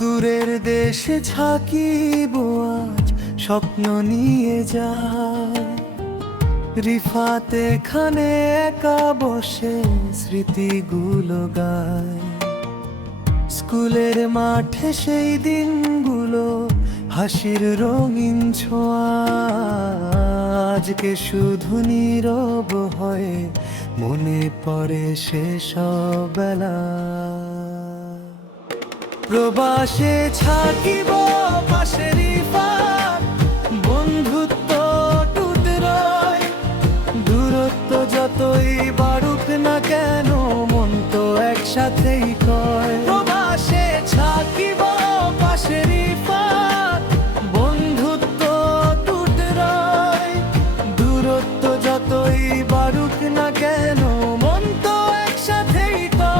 দূরের দেশে ঝাঁকিব আজ স্বপ্ন নিয়ে যায়। রিফাত এখানে একা বসে স্মৃতিগুলো গায়। স্কুলের মাঠে সেই দিনগুলো হাসির রঙিন ছোঁয়া, আজকে শুধু নীরব হয়ে মনে পড়ে সেসব বেলা। প্রবাসে থাকিব পাশে রিফাত, বন্ধুত্ব টুট রয়। দূরত্ব যতই বাড়ুক না কেন, মন তো একসাথেই কয়। প্রবাসে থাকিব পাশে রিফাত, বন্ধুত্ব টুট রয়। দূরত্ব যতই বাড়ুক না কেন, মন তো একসাথেই কয়।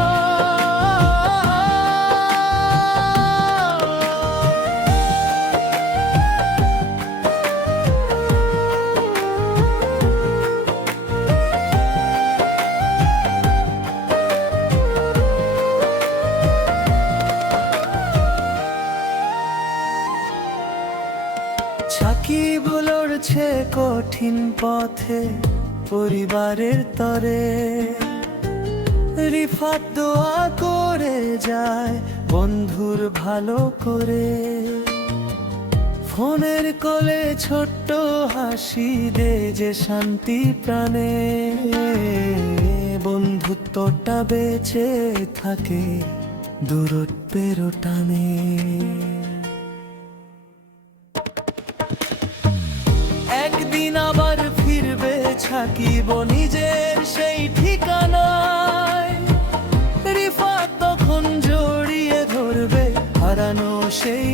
সাকিব লড়ছে কঠিন পথে পরিবারের তরে। রিফাত দোয়া করে যায় বন্ধুর ভালো করে। ফোনের কোলে ছোট্ট হাসি দে যে শান্তি প্রাণে। বন্ধুত্বটা বেঁচে থাকে দূরত্বের টানে। একদিন আবার ফিরবে সাকিব নিজের সেই ঠিকানায়। রিফাত তখন জড়িয়ে ধরবে হারানো সেই